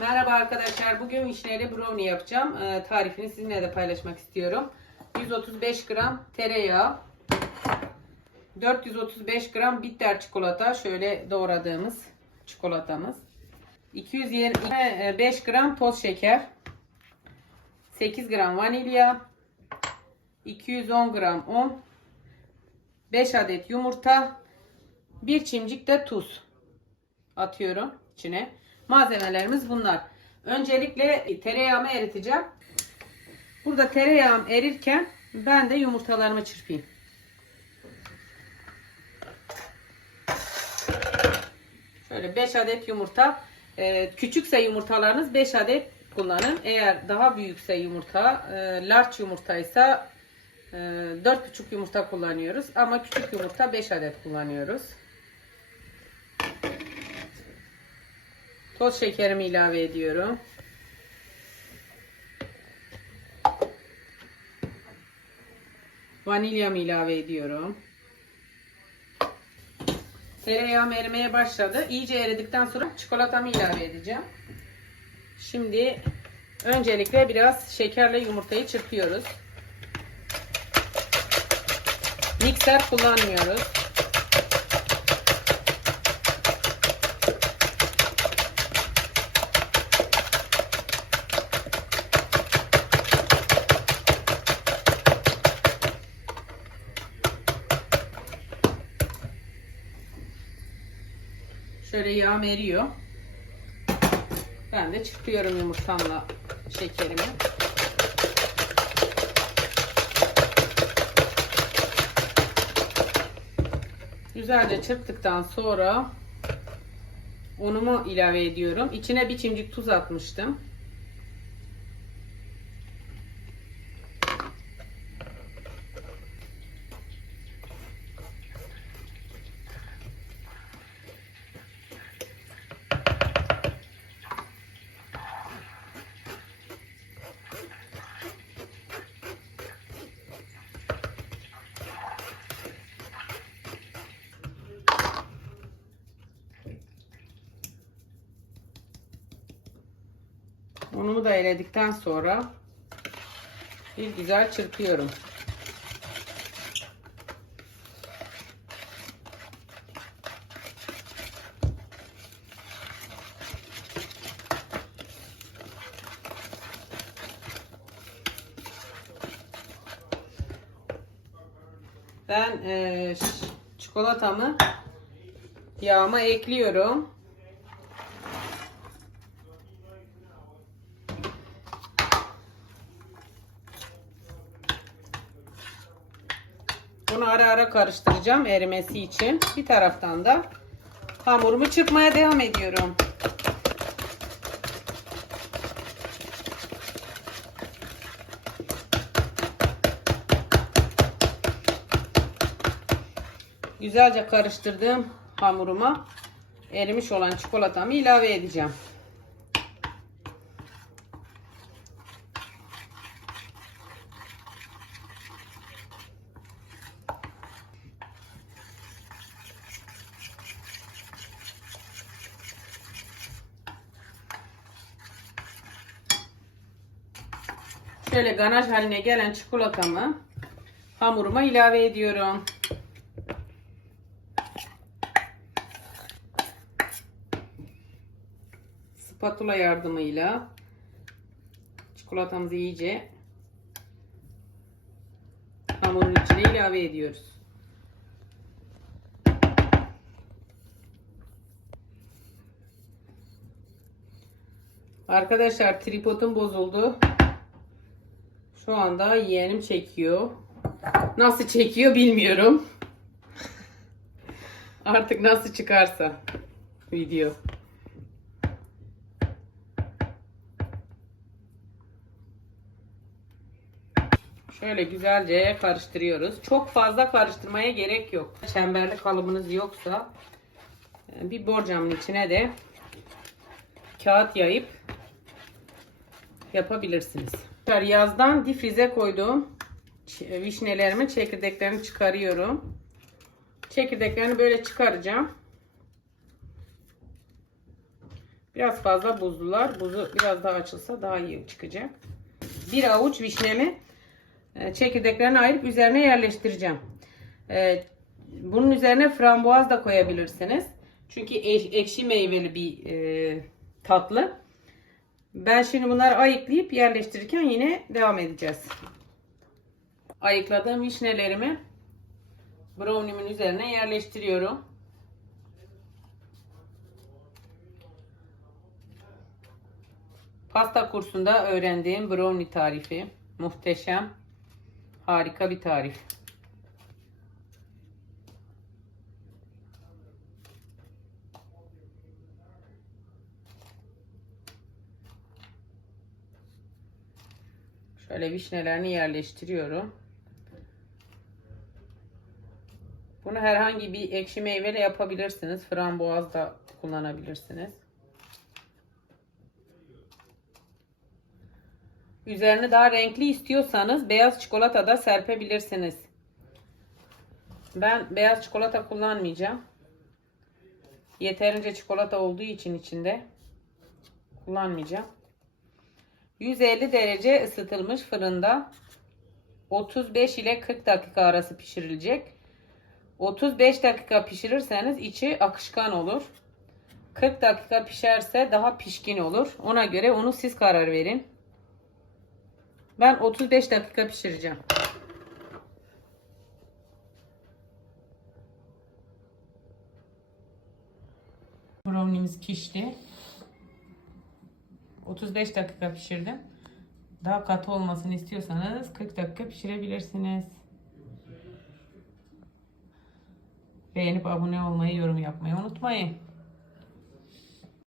Merhaba arkadaşlar. Bugün vişneli brownie yapacağım. Ee, tarifini sizinle de paylaşmak istiyorum. 135 gram tereyağı, 435 gram bitter çikolata, şöyle doğradığımız çikolatamız. 225 gram toz şeker, 8 gram vanilya, 210 gram un, 5 adet yumurta, 1 çimcik de tuz atıyorum içine. Malzemelerimiz bunlar. Öncelikle tereyağımı eriteceğim. Burada tereyağım erirken ben de yumurtalarımı çırpayım. Şöyle 5 adet yumurta. Ee, küçükse yumurtalarınız 5 adet kullanın. Eğer daha büyükse yumurta, e, large yumurtaysa e, 4,5 yumurta kullanıyoruz. Ama küçük yumurta 5 adet kullanıyoruz. Toz şekerimi ilave ediyorum. Vanilyamı ilave ediyorum. Tereyağım erimeye başladı. İyice eridikten sonra çikolatamı ilave edeceğim. Şimdi öncelikle biraz şekerle yumurtayı çırpıyoruz. Mikser kullanmıyoruz. Şöyle yağım eriyor. Ben de çırpıyorum yumurtamla şekerimi. Güzelce çırptıktan sonra unumu ilave ediyorum. İçine bir çimdik tuz atmıştım. Unumu da eledikten sonra bir güzel çırpıyorum. Ben ş- çikolatamı yağıma ekliyorum. Ara ara karıştıracağım erimesi için. Bir taraftan da hamurumu çırpmaya devam ediyorum. Güzelce karıştırdığım hamuruma erimiş olan çikolatamı ilave edeceğim. Şöyle ganaj haline gelen çikolatamı hamuruma ilave ediyorum. Spatula yardımıyla çikolatamızı iyice hamurun içine ilave ediyoruz. Arkadaşlar tripodum bozuldu. Şu anda yeğenim çekiyor. Nasıl çekiyor bilmiyorum. Artık nasıl çıkarsa video. Şöyle güzelce karıştırıyoruz. Çok fazla karıştırmaya gerek yok. Çemberli kalıbınız yoksa e, bir borcamın içine de kağıt yayıp yapabilirsiniz. Yazdan difrize koyduğum ç- vişnelerimin çekirdeklerini çıkarıyorum. Çekirdeklerini böyle çıkaracağım. Biraz fazla buzlular. Buzu biraz daha açılsa daha iyi çıkacak. Bir avuç vişnemi e, çekirdeklerini ayırıp üzerine yerleştireceğim. E, Bunun üzerine frambuaz da koyabilirsiniz. Çünkü e- ekşi meyveli bir e, tatlı. Ben şimdi bunları ayıklayıp yerleştirirken yine devam edeceğiz. Ayıkladığım vişnelerimi brownie'min üzerine yerleştiriyorum. Pasta kursunda öğrendiğim brownie tarifi. Muhteşem. Harika bir tarif. Şöyle vişnelerini yerleştiriyorum. Bunu herhangi bir ekşi meyveyle yapabilirsiniz. Frambuaz da kullanabilirsiniz. Üzerini daha renkli istiyorsanız beyaz çikolata da serpebilirsiniz. Ben beyaz çikolata kullanmayacağım. Yeterince çikolata olduğu için içinde kullanmayacağım. 150 derece ısıtılmış fırında 35 ile 40 dakika arası pişirilecek. 35 dakika pişirirseniz içi akışkan olur. 40 dakika pişerse daha pişkin olur. Ona göre onu siz karar verin. Ben 35 dakika pişireceğim. Brownie'miz pişti. 35 dakika pişirdim. Daha katı olmasını istiyorsanız 40 dakika pişirebilirsiniz. Beğenip abone olmayı, yorum yapmayı unutmayın.